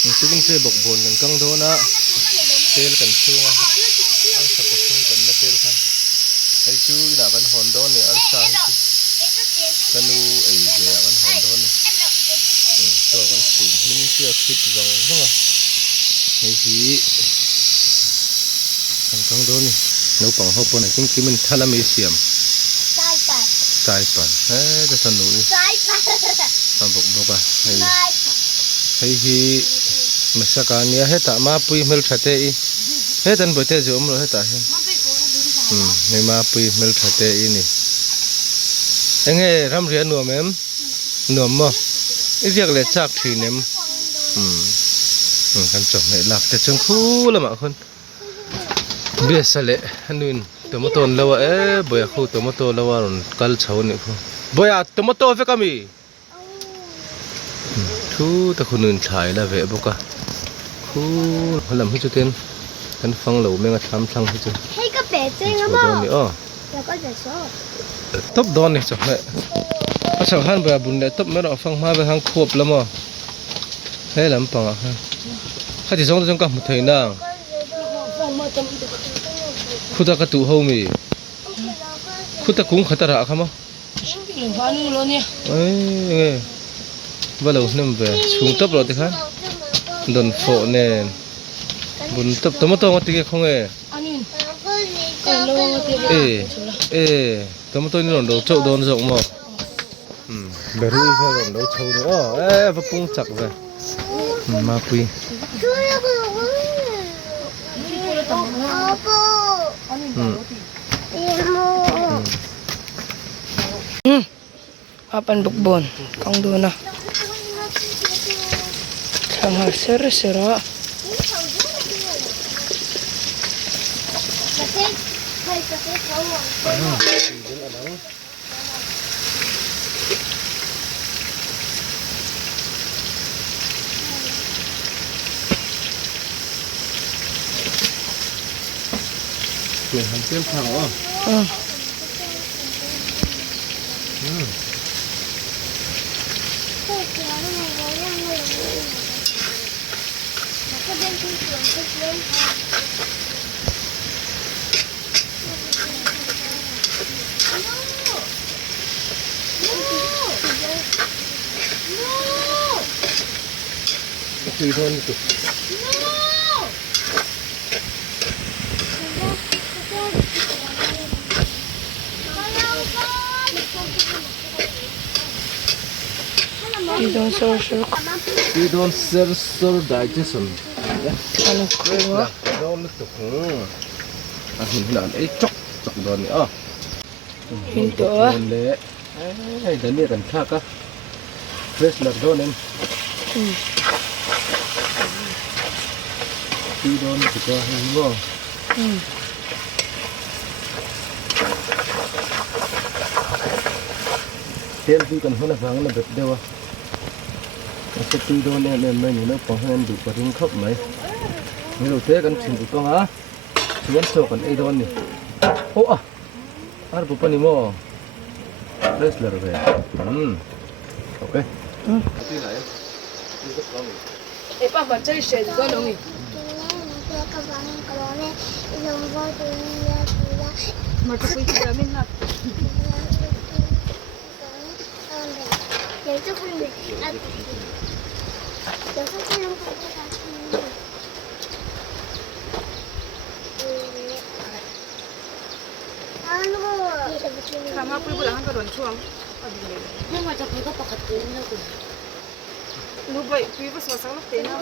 Tung se bok bon kan kang do na tel kan chung a al sa ko chung kan na tel kha ai chu ina kan hon do ni al sa hi chu kanu ai je kan hon do ni to kan su min che khit rong rong a ai hi kan kang do ni no pang ho pon chung ki min thala me siam sai pa ta san nu ni ma bok bok a ai hi masakania heta ma pui mel thate I hetan bote jom lo heta hen ne ma pui mel thate I ni enge ram ria nu mem nu mo I riak le chak thi nem kan chom le lak te chung khu lama khon be sale hanuin tomato lawa boya khu tomato lawa ron kal chho ni khu boya tomato fe kami thu ta khunun thai la ve boka khu lam hi chu ten kan phang lo menga tham thang hi chu Hey ka pe cheng don ni mo. o Ya ko ja so. top don ni chok le a chang han ba bun le top me ro phang ma be hang khop la mo he lam pang a kha ti song ka mu thei na khu ta ka tu ho mi khu ta kung khatara khama ai ba lo nem be chung top ro ti khan don fo nen bun top tomato ngati ke khong tomato ni ron do chau don rộng mo beru fe ron do chau ni va pung chak ve ma pui Apan bukbon kang do na sangar ser-sera mình hầm tiêm thẳng ó tùy thôi tụi you don't sell digestion ano ko don't look to hình ấy chọc đòn nữa hinto le ai đến đây cần khác á fresh là đòn em you don't to go hình vô tiền thì cần hơn là vàng là bật đâu cái tí đô này nên mình nó còn hơn được có tiếng khóc mấy nhiều thế cần chỉnh con á thì vẫn sâu còn ai đô này ô à ăn bữa pani mo fresh là rồi ok e pa ba chali she do no ngi ma to pui ti min na sama pui bulan ka don chuang Nhưng mà cho thấy có bọc tiền đâu cũng. lu bai pui ba so sang te na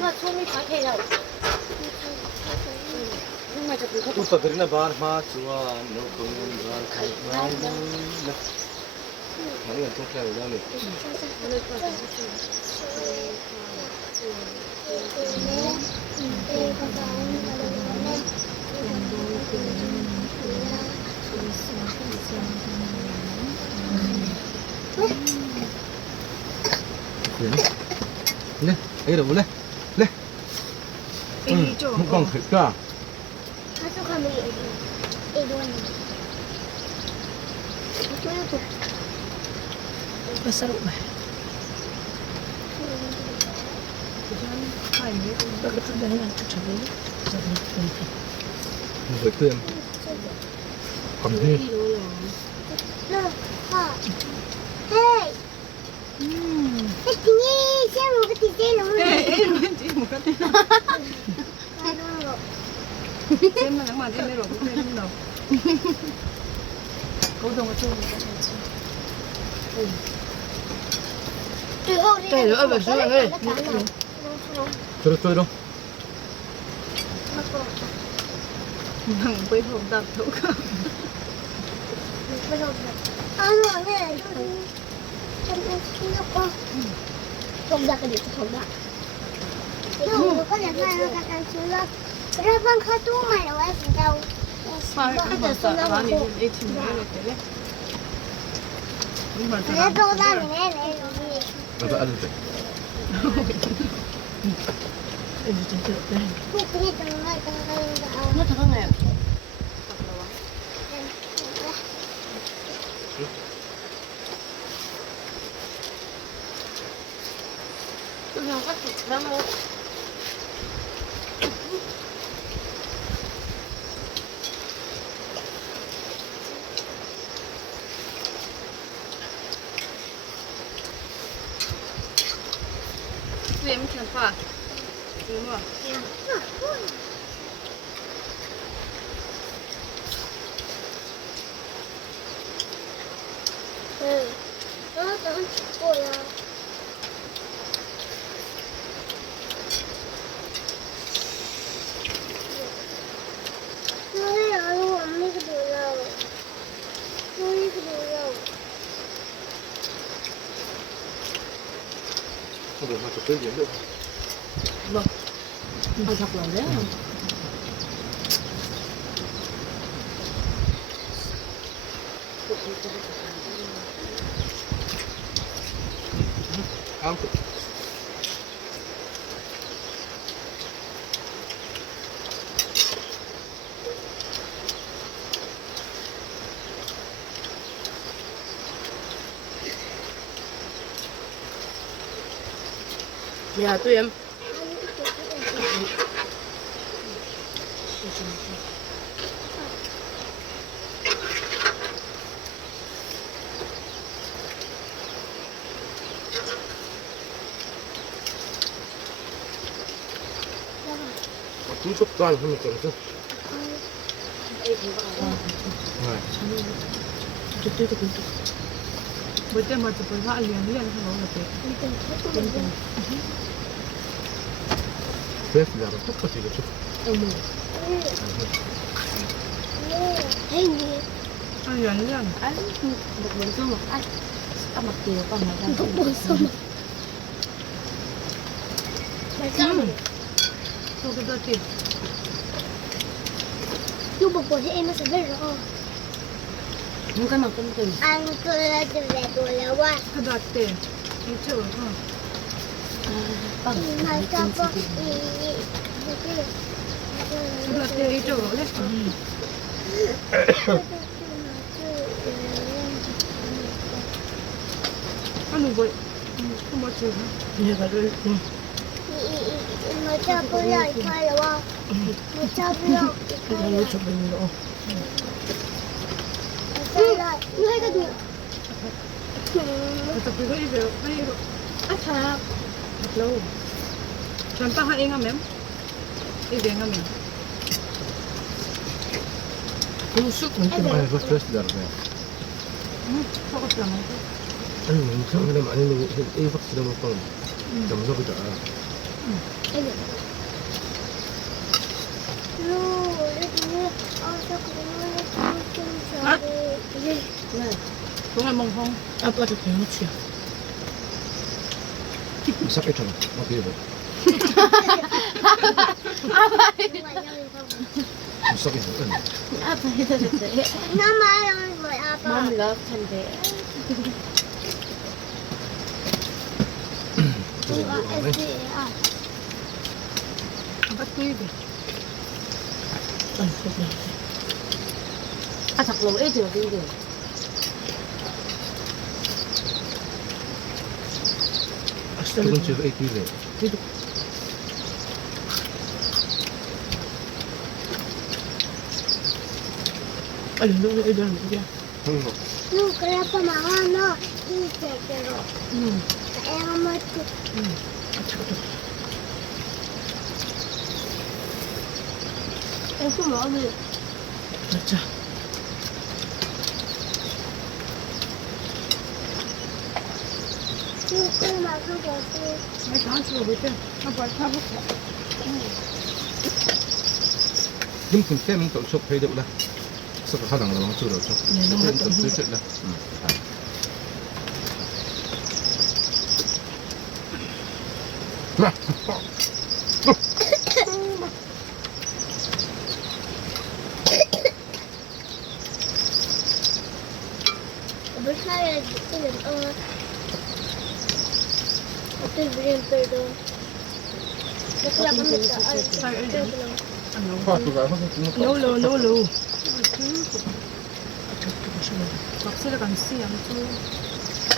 Mà không phải thế đâu. Nhưng mà cho thấy có tu pagrina bar ma chua no kungun bar khai mai na mari kan tukar dah ni le ayo dah boleh le mukbang khit ka Masarap ba? Bakit sa dahil ang tutsabi? Sarap ba? Một cái tiêm. Cầm đi. Em là mà em rồi cũng em đâu. Cố đồng ở chung Đây nữa bà xuống ơi. Chơi chơi đâu. Thằng quay hồn tập thủ không. Không ra cái gì không ra. Nó có nhà hai nó đang xuống lớp. Ra văn khá tú mày đâu em đâu. Phải cái hồn tập là đi đi tìm cái này đấy. Nhưng mà Nó đâu ra mình nghe này rồi. Nó đã ăn rồi. Nó thật không này. 그냥 딱 그러면 em chẳng phải. Đúng rồi. nó 죽고요. 너네 알고 언니가 놀라워. 언니가 놀라워. Không được mà chụp cái diễn được. 아 자꾸 안 돼? Ăn thử. 야, 또 엠. Cú sốc toàn không được chứ. Này. Bữa tiêm mà chụp với vợ liền không có một tí. Bếp giờ nó tất cả gì chứ. Ăn liền liền. Ăn một bữa xong mà ăn. Ăn mặc tiền còn là một bữa xong mà. Tôi cái đợt tiền. Nhưng một bữa thì em nó sẽ biết rõ. Không cái mặc tâm tình. Ăn tôi là từ về tuổi là qua. Cái đợt tiền. Đi chợ không? Bằng mà cho bố Cái đợt tiền đi chợ đấy. Ăn vậy. Không bao giờ. 내가 를 mà cho bố lại thay là qua. Mà cho bố lại. 그냥 이거 좀 넣어. nó cái gì? Tập cái gì vậy? Cái gì? À thà. lâu. Chúng ta hãy nghe mềm. Đi về nghe mềm. 너무 쑥 Ai có stress giờ này. Không có chuyện gì. 아니 뭐 이상하게 많이 먹고 A 박스 먹고 점석이다. 동해 멍청. 아빠도 배우치야. 싹했잖아. 어떻게 해? 싹했어. 아빠 해도 돼. 나 말하는 거야 아빠. 마음이가 찬데. 이거 SE야. Bắt quý về. 아, 그래. 아 자꾸 애들 어디 있는 조금 집에 있길래. 빨리 너네 애들은 어디야? No, kenapa mahal no? Ini pero 응. saya mau tuh. 응. 아 차가워. Aku mau beli. 맞자. Ini kan masuk jadi. 아 다음 주에 볼 때. 아 빨리 타볼게. Nhưng cũng xem tổ chụp hay được là sao có khả năng là bằng chưa được chụp 네, 너무 tổ 핫도 chụp là Bersaya ini Itu beri perdon. Kenapa minta? 안 나오고. khoa tụi gái nó cũng 노로 노로. 막스를 안 쓰야.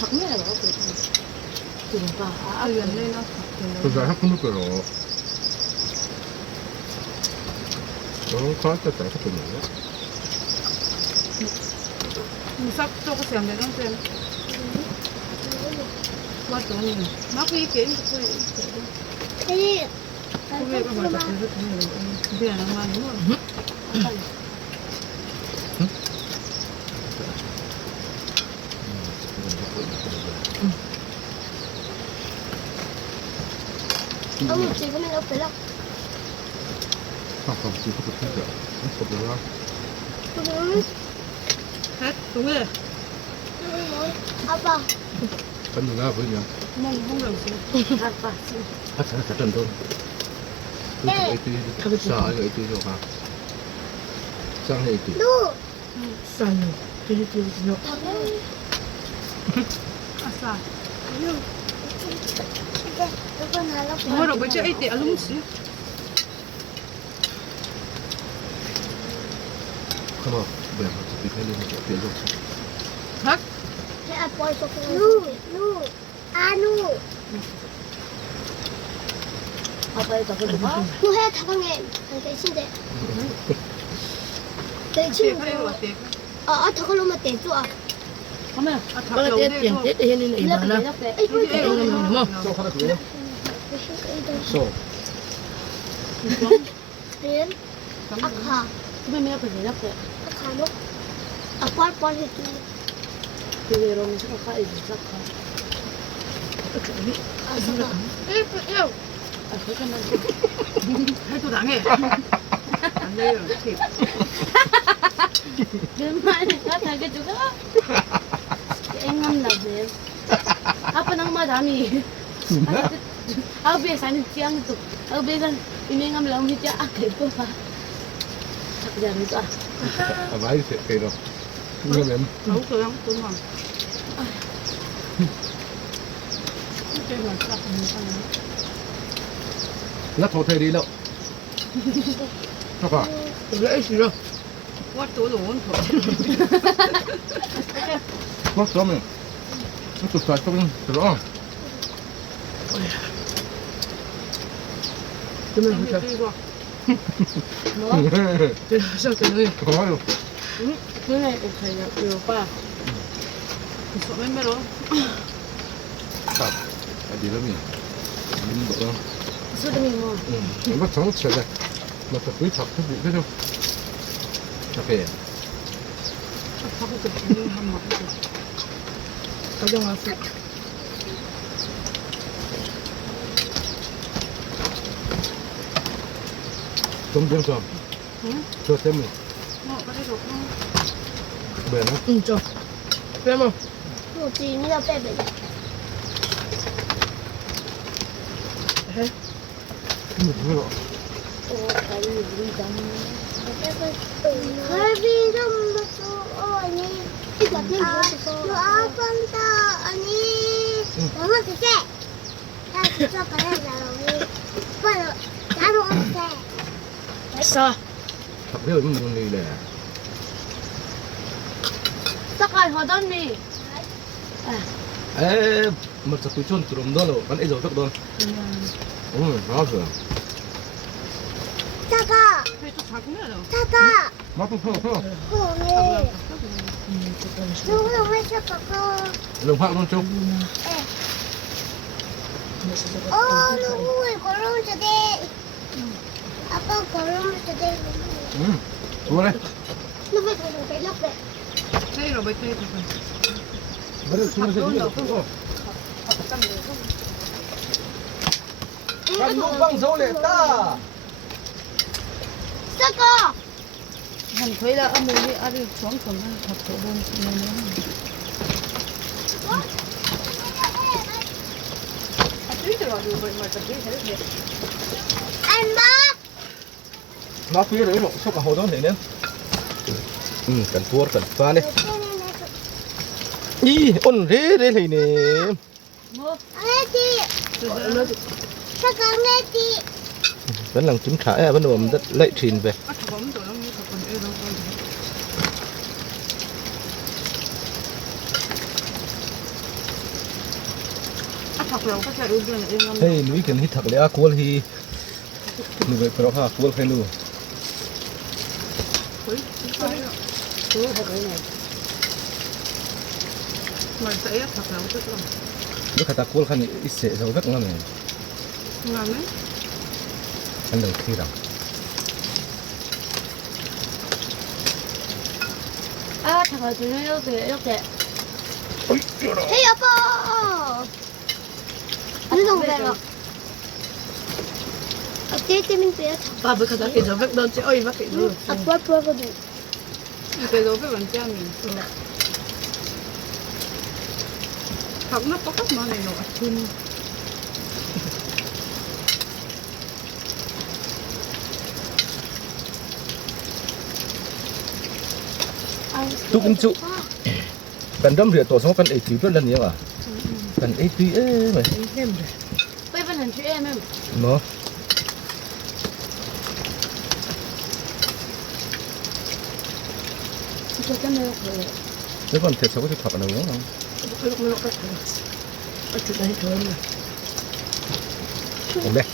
박매가 나왔고. 그러니까 아 연내나 tụi gái không được rồi nó khó cho trẻ các tụi nữa 싹 쪼그지 안 되는 쌤. 맞더니 막 이게 이거 Ini 구매가 맞아. 그래서 돈이 근데 안 많이 뭐. kamu 지금은 없어요? không chỉ có một cái nữa không được đâu 그럼 해? 동해. 아빠 cái gì đó với nhau 뭐 홍명 씨. 아빠. hết cả tuần thôi tôi chụp AT sợ cái AT rồi hả sang này AT 너 싸요. 되게 좋아. 당근 아싸. 이제 이거 날라고 뭐라 뭐지? 이때 알lum씨. không không về mà chỉ phải lên một cái rồi 박? 아빠 이거 누 아누 아빠 이거 그거 봐. 누해 다방에 대신데 내 이때 친구 그래 왔대. 아 다글로만 대줘 가면 아 다. 때 해는 애 많아. 뭐. sao khá là quý sao ren 아카 그러면 옆에 내렸대. 아카노 아빠 뻔 했지 그게 이러면 생각하 이제 생각하. 아 그렇게만 해도 당해. 안 돼요. 팁. Gimana kagak juga? Engam dah Bel. Apa nama kami? Aku biasanya siang tu. Aku biasa ini engam lam hijau akeh tu pak. Tak jadi tu ah. à vãi sẽ kì rồi nhưng mà em 너무 그냥 돈만. 이제 맞다. nó thổi thay đi đâu sao cả 왜 싫어? 와 또도 온 더. nó sớm này nó tụt sạch trong từ đó 그러면 그렇게. 그래서 그는 có rồi Mana kaya lupa. 그래서 맨매로 sạch à đi lắm nhỉ mình bộ đó Sudah mimo. nó sống sạch này mà phải quý thật cái vụ thế đâu cà phê 하고 그 분명 한 번. 가정 왔어. giống riêng rồi 응? cho thêm mình 그래도 bền lắm 응, 저. 빼면 또 지니가 빼빼 해. đúng rồi Oh, kali beri kamu. 갈비 좀 먹어 아니 이거 너 아빠다 아니 너무 드세 나 진짜 가야 나로 빨리 나로 오세 싸. thật biết mình đi là Kai, hold on me. Mà chắc tôi chôn tụi đó rồi, con ấy rồi tóc đó. Đó rồi. 차가. 또 작으면 차가. Mà tôi không. 그래. 누구는 왜 차가? Lồng hạo luôn chung. 누구 걸어오자 돼. 아빠 걸어오자 돼. Đúng đấy. nó phải phải phải lóc đấy. đây rồi bịch đây rồi. Bắt đầu xuống dưới nữa. Con lúc băng dấu lệ ta. 차가. 한 거의 아무리 아를 중앙선만 다 보면 안 봐. Nó phía đấy nó sao cả hồ đó này nữa. Cần tua cần pha đấy. Ý, ôn rế đấy này nè. nghe 차가 nghe Vẫn làm trứng khải, vẫn làm rất lệ trình về. 아 저거 없는 거 너무 좋건 이런 거. 아 바꾸라고 같이 우리는 이런 거. Hey, núi cần hít thật lẽ cuốn hi. Núi vậy phải ha, cuốn phải núi. 말 써야 바꾸라고 뜻어. Nó khát ta cuốn khăn ít sẽ giàu rất ngon này. 그다음에 Anh đừng khi rằng. 아, 잡아주면 이렇게. 헤이 아빠. 운동 배워. 어때 때문에 Bà với cả cái dấu vết đơn chứ ơi bác cái dấu. 아빠 아빠거든. 이게 너무 완전히. 밥나 똑같만 해요. 아침. Túc cũng trụ. Cần đâm rửa tổ xong cần ấy tí rất lần nhiều à. Cần ấy tí ấy mày. Bây giờ hẳn chị em. Nó. Cho cái này rồi. Nếu còn thiệt sao có thể thọc ở đâu nữa không? Ổn đây.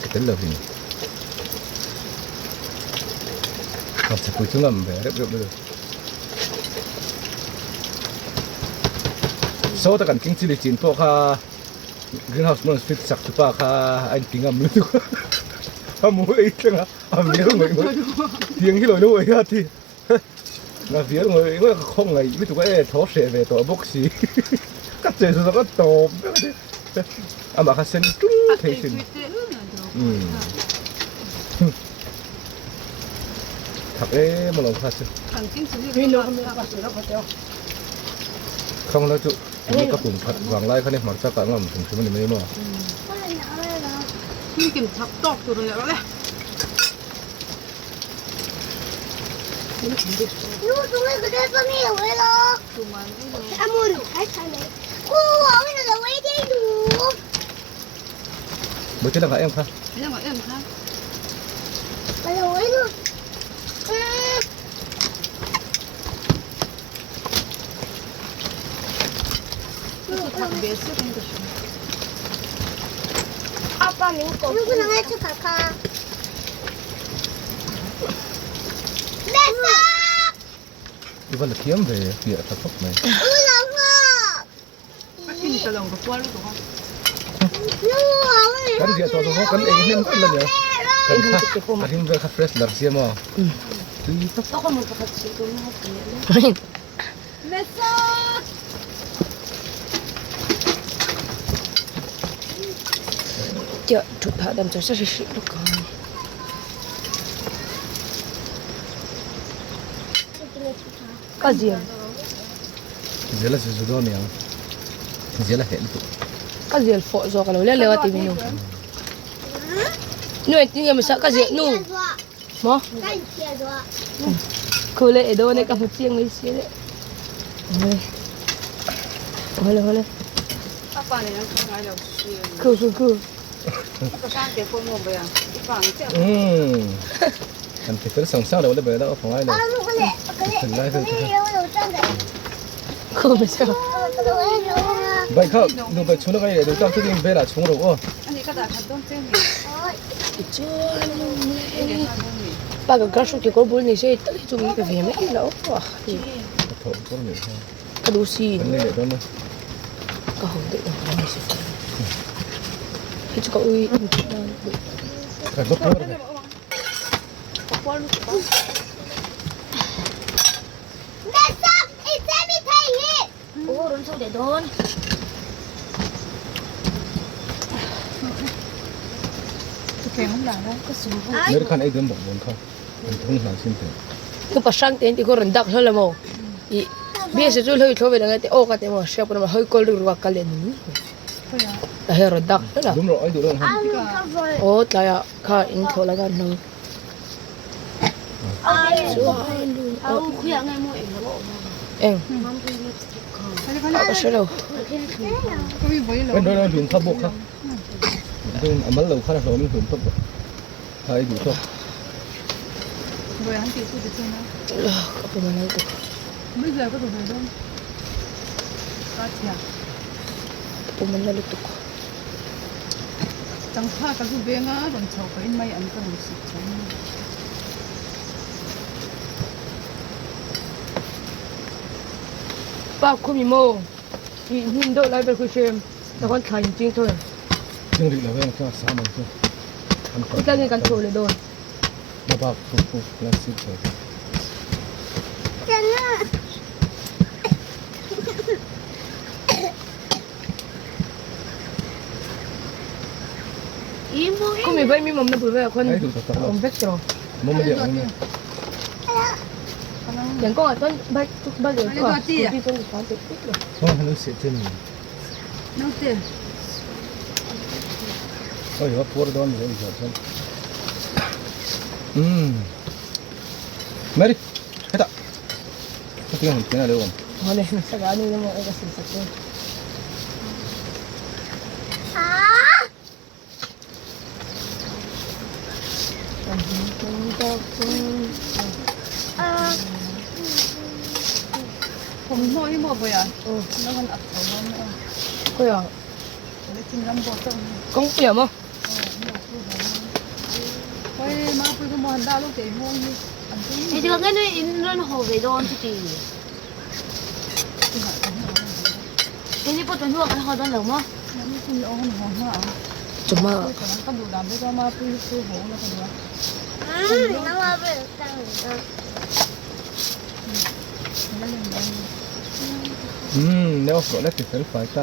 Cái tính là gì? Còn sẽ cuối chúng làm về rất rộng được. Sau ta cần kinh chỉ để chín po kha greenhouse mon fit sak tu pa kha anh kinh âm luôn. Amu ấy chăng à? Việc người tiếng cái lời nói ấy thì là việc người không ngày biết tụi cái thó sẻ về tụi bốc xì cắt chơi rồi có tổ mà khai sen trung thấy xin thật ấy mà lòng khai sen không nói chuyện ini các vùng vàng lai cái này mặc chắc cả ngầm thùng chúng mình mới mà 이게 잡떡 그러네. 누가 그럴 뻔해요 왜요? 아무리 잘 차네. 오, 오늘 나 왜 이래? bữa trước là em kha 그냥 막 이런 거. 맞아 왜 이래? 아빠 민거. 누구나 할줄 가까. 됐어. 이번 là kiếm về địa tập phúc này 올라와. 진짜 너무 좋아하는 거. 누워. kan dia tahu semua kan ingin kan ya kan akhirnya mereka fresh dari sini mau itu Tao một cái chị cũng không 됐어. Chợ chụp hạ đầm cho sẽ sĩ được con. Có gì? dia lah sesuatu nih yang dia lah kayak itu Có gì phổ rồi kalau leo thì mình nuôi tiếng người sợ có gì nu mà cứ lệ đâu này cầm một chiêng lấy xí đấy hồi 아빠는 정말 역시. cứ 아빠 쌍게 보면 뭐야? 이빵 짜. kan kita sang sang dah boleh bayar dah orang lain dah 그래. 그래. Thật ra thì- 그래. 이러고 오잖아. 그거 mesela bai kha no bai chuna kai do ta tin be la chung ro o Ani ka da ka don chen ni. 바가 가쇼게 걸 볼니 제 딸이 좀 이거 왜면 이라 와 tho ko ni 가도시 ne le do no 가 혼데 너무 있어 해주가 의 ka do ko 오, 런소 내 돈. Cái không là đâu. ne khan ai dem bok bon kha thong na sin te 그 바상 때 이거 런닥 흘러모 이 비에서 줄 hơi thôi về là cái ô cái tên mà xem mà hơi coi được qua cái lên Thôi à. là hơi 런닥 đó dum ro ai do ron ha 아유, 커버. ô là cả 인터 là cái nó 아우, 그냥 해 뭐. em 빨리 빨리. có sẽ đâu Có bị bấy ben lâu. do dum kha bok kha dum amal lo kha lo min dum to hai du to Rồi hắn chị tôi chơi nó. apa mana itu Bây giờ có được rồi không? Có chả. apa mana itu Chẳng qua cái dù bé ngã còn chầu cái mấy ăn cái đồ xịt chẳng. ba kumi mo 이 힘도 라이벌 쿠션 나건 다 인증 thôi jing ri la ben kha sa ma to 일단은 간토를 돈 ba ba fu plastic to kumi bai mi mom na bul ba kon ai du to ta lo om vector mo me dia mo yang ko aton ba ba de ko Ano ti? ti ton ka te so han se ten ni Nấu tiền. oi wa por don ni ja chen mari heta ko ti han tena le on hone sa ga ni mo ai ka sin sa ko Không thôi mà bây giờ. Nó còn ập đầu nó nữa. koya Lấy chim lắm bộ trong. kong pia mo Ôi mà tôi không muốn đau lúc cái mua đi. Ăn tí. 이제 그거는 있는 호흡에 넣어주지. 이제 보통 누가 하던 거 뭐? Nó chim lỗ không hồn hả? 정말 Tôi còn ăn đủ đám với mà tôi bổ nó còn nữa. 나와봐. Nó lên đây. ne wa ko la ti fel fa ta